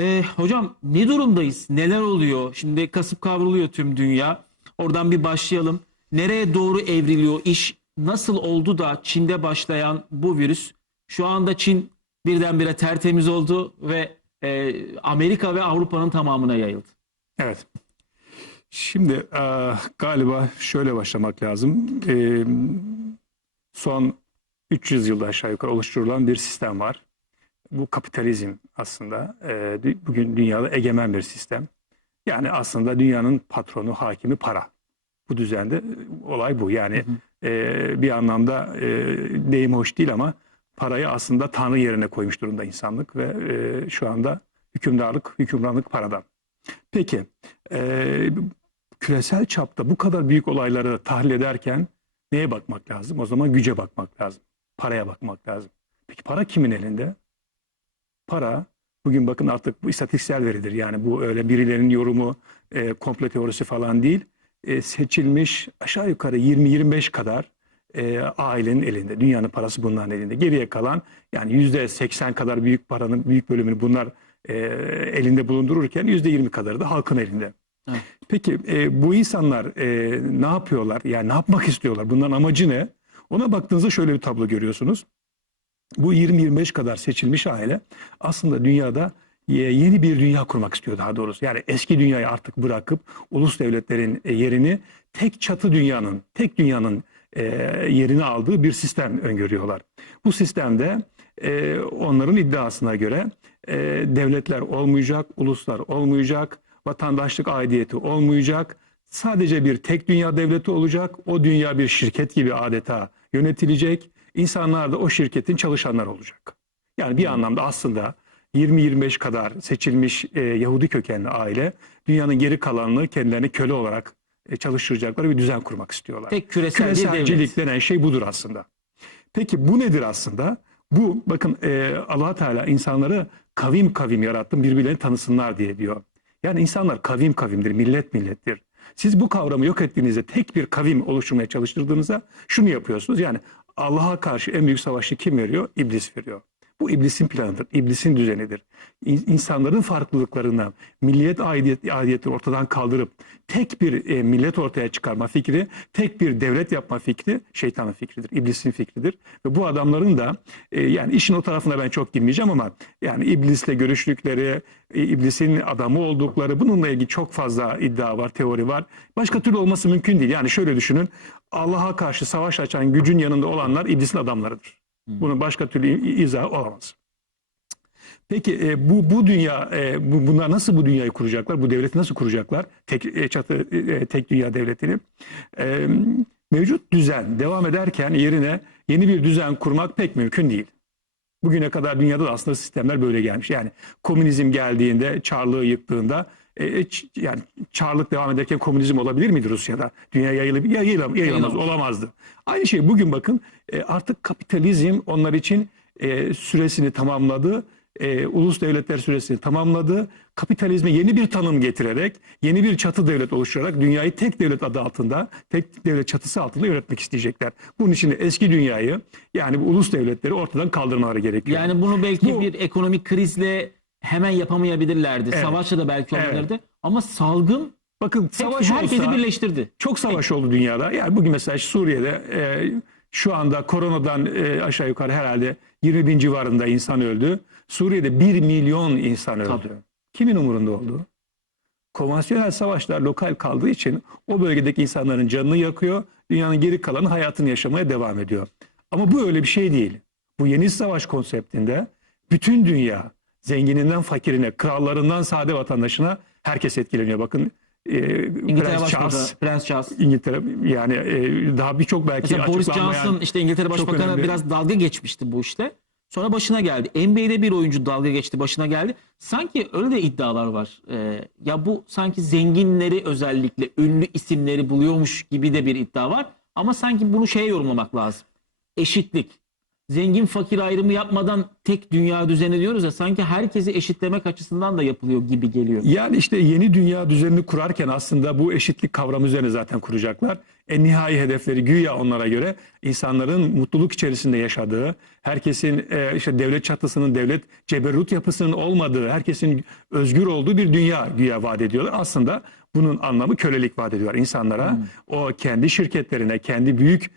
Ee, hocam ne durumdayız? Neler oluyor? Şimdi kasıp kavruluyor tüm dünya. Oradan bir başlayalım. Nereye doğru evriliyor iş? Nasıl oldu da Çin'de başlayan bu virüs şu anda Çin birdenbire tertemiz oldu ve e, Amerika ve Avrupa'nın tamamına yayıldı. Evet. Şimdi e, galiba şöyle başlamak lazım. E, son 300 yılda aşağı yukarı oluşturulan bir sistem var. Bu kapitalizm aslında e, bugün dünyada egemen bir sistem. Yani aslında dünyanın patronu, hakimi para. Bu düzende e, olay bu. Yani e, bir anlamda e, deyim hoş değil ama parayı aslında tanrı yerine koymuş durumda insanlık ve e, şu anda hükümdarlık, hükümranlık paradan. Peki, e, küresel çapta bu kadar büyük olayları tahlil ederken neye bakmak lazım? O zaman güce bakmak lazım. Paraya bakmak lazım. Peki para kimin elinde? Para, bugün bakın artık bu istatistiksel veridir. Yani bu öyle birilerinin yorumu, e, komplo teorisi falan değil. E, seçilmiş aşağı yukarı 20-25 kadar e, ailenin elinde. Dünyanın parası bunların elinde. Geriye kalan yani %80 kadar büyük paranın büyük bölümünü bunlar e, elinde bulundururken %20 kadarı da halkın elinde. Evet. Peki e, bu insanlar e, ne yapıyorlar? Yani ne yapmak istiyorlar? Bunların amacı ne? Ona baktığınızda şöyle bir tablo görüyorsunuz. Bu 20-25 kadar seçilmiş aile aslında dünyada ye- yeni bir dünya kurmak istiyor daha doğrusu. Yani eski dünyayı artık bırakıp ulus devletlerin e, yerini tek çatı dünyanın, tek dünyanın e, yerini aldığı bir sistem öngörüyorlar. Bu sistemde e, onların iddiasına göre e, devletler olmayacak, uluslar olmayacak, vatandaşlık aidiyeti olmayacak. Sadece bir tek dünya devleti olacak. O dünya bir şirket gibi adeta yönetilecek. İnsanlar da o şirketin çalışanlar olacak. Yani bir anlamda aslında 20-25 kadar seçilmiş e, Yahudi kökenli aile dünyanın geri kalanını kendilerini köle olarak e, çalıştıracakları bir düzen kurmak istiyorlar. Tek küresel. Küreselcilik denen şey budur aslında. Peki bu nedir aslında? Bu bakın e, allah Teala insanları kavim kavim yarattım birbirlerini tanısınlar diye diyor. Yani insanlar kavim kavimdir, millet millettir. Siz bu kavramı yok ettiğinizde tek bir kavim oluşturmaya çalıştırdığınızda şunu yapıyorsunuz. Yani Allah'a karşı en büyük savaşı kim veriyor? İblis veriyor. Bu iblisin planıdır, iblisin düzenidir. İn- İnsanların farklılıklarından milliyet aidiyet, ortadan kaldırıp tek bir e, millet ortaya çıkarma fikri, tek bir devlet yapma fikri şeytanın fikridir, iblisin fikridir. Ve bu adamların da e, yani işin o tarafına ben çok girmeyeceğim ama yani iblisle görüştükleri, e, iblisin adamı oldukları bununla ilgili çok fazla iddia var, teori var. Başka türlü olması mümkün değil. Yani şöyle düşünün. Allah'a karşı savaş açan gücün yanında olanlar iblisin adamlarıdır. Bunun başka türlü i- izahı olamaz. Peki e, bu bu dünya e, bu, bunlar nasıl bu dünyayı kuracaklar? Bu devleti nasıl kuracaklar? Tek e, çatı e, tek dünya devletini. E, mevcut düzen devam ederken yerine yeni bir düzen kurmak pek mümkün değil. Bugüne kadar dünyada da aslında sistemler böyle gelmiş. Yani komünizm geldiğinde, Çarlığı yıktığında e, e, yani Çarlık devam ederken komünizm olabilir miydi Rusya'da? Dünya yayılıp yayılam, yayılamaz, Yayılamaz. olamazdı. Aynı şey bugün bakın e, artık kapitalizm onlar için e, süresini tamamladı. E, ulus devletler süresini tamamladı. Kapitalizme yeni bir tanım getirerek, yeni bir çatı devlet oluşturarak dünyayı tek devlet adı altında, tek devlet çatısı altında yönetmek isteyecekler. Bunun için de eski dünyayı yani bu ulus devletleri ortadan kaldırmaları gerekiyor. Yani bunu belki Bu- bir ekonomik krizle hemen yapamayabilirlerdi. Evet. Savaşla da belki Evet. olabilirdi. Ama salgın Bakın savaş herkesi olsa, birleştirdi. çok savaş oldu dünyada. Yani bugün mesela Suriye'de e, şu anda koronadan e, aşağı yukarı herhalde 20 bin civarında insan öldü. Suriye'de 1 milyon insan öldü. Tabii. Kimin umurunda oldu? Konvansiyonel savaşlar lokal kaldığı için o bölgedeki insanların canını yakıyor. Dünyanın geri kalanı hayatını yaşamaya devam ediyor. Ama bu öyle bir şey değil. Bu yeni savaş konseptinde bütün dünya zengininden fakirine, krallarından sade vatandaşına herkes etkileniyor. Bakın e, İngiltere Prens Charles, Prens Charles. İngiltere yani e, daha birçok belki Mesela Boris Johnson işte İngiltere Başbakanı biraz dalga geçmişti bu işte. Sonra başına geldi. NBA'de bir oyuncu dalga geçti başına geldi. Sanki öyle de iddialar var. Ee, ya bu sanki zenginleri özellikle ünlü isimleri buluyormuş gibi de bir iddia var. Ama sanki bunu şeye yorumlamak lazım. Eşitlik. Zengin fakir ayrımı yapmadan tek dünya düzeni diyoruz ya sanki herkesi eşitlemek açısından da yapılıyor gibi geliyor. Yani işte yeni dünya düzenini kurarken aslında bu eşitlik kavramı üzerine zaten kuracaklar. en nihai hedefleri güya onlara göre insanların mutluluk içerisinde yaşadığı, herkesin e, işte devlet çatısının, devlet ceberrut yapısının olmadığı, herkesin özgür olduğu bir dünya güya vaat ediyorlar. Aslında bunun anlamı kölelik vaat ediyorlar insanlara. O kendi şirketlerine, kendi büyük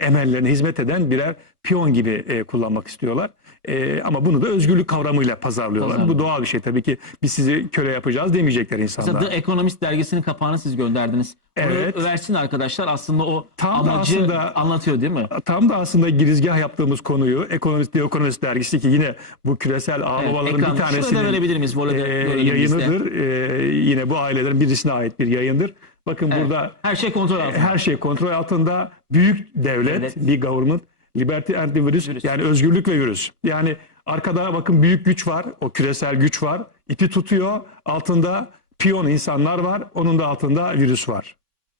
emellerine hizmet eden birer piyon gibi e, kullanmak istiyorlar. E, ama bunu da özgürlük kavramıyla pazarlıyorlar. Pazarlıyor. Bu doğal bir şey tabii ki biz sizi köle yapacağız demeyecekler Mesela insanlar. The Economist dergisinin kapağını siz gönderdiniz. Evet. Onu versin arkadaşlar aslında o Tam da amacı aslında- anlatıyor değil mi? Tam da aslında girizgah yaptığımız konuyu Ekonomist, The Economist dergisi ki yine bu küresel ağababaların ekran- bir tanesinin verebilir miyiz? E, yayınıdır. E, yine bu ailelerin birisine ait bir yayındır. Bakın Evet. burada Her şey kontrol altında. her şey kontrol altında. Büyük devlet, Devlet. bir government, liberty and the virus, Virüs. yani özgürlük ve virüs. Yani arkada bakın büyük güç var, o küresel güç var. İpi tutuyor, altında piyon insanlar var, onun da altında virüs var.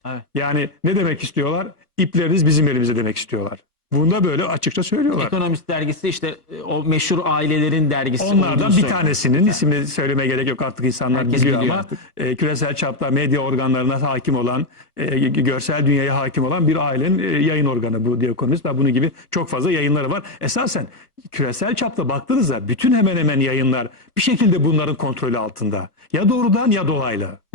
Evet. Yani ne demek istiyorlar? İpleriniz bizim elimize demek istiyorlar. Bunu da böyle açıkça söylüyorlar. Ekonomist dergisi işte e, o meşhur ailelerin dergisi. Onlardan bir söylüyor. tanesinin ismini söylemeye gerek yok artık insanlar Herkes biliyor, biliyor ama artık. e, küresel çapta medya organlarına hakim olan, e, görsel dünyaya hakim olan bir ailenin e, yayın organı bu The Economist ve bunun gibi çok fazla yayınları var. Esasen küresel çapta baktığınızda bütün hemen hemen yayınlar bir şekilde bunların kontrolü altında. Ya doğrudan ya dolaylı.